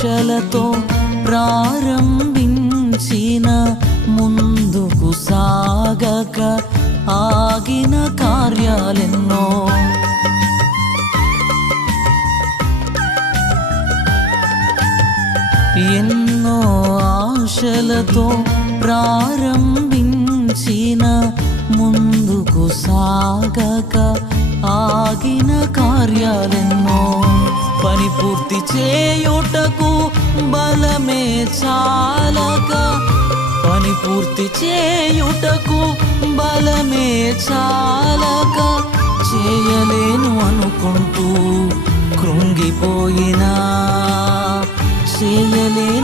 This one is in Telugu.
ఆశలతో ప్రారంభించిన ముందుకు సాగక ఆగిన కార్యాలెన్నో ఎన్నో ఆశలతో ప్రారంభించిన ముందుకు సాగక ఆగిన కార్యాలెన్నో పని పూర్తి చేయుటకు బలమే చాలక పని పూర్తి చేయుటకు బలమే చాలక చేయలేను అనుకుంటూ కృంగిపోయినా చేయలేను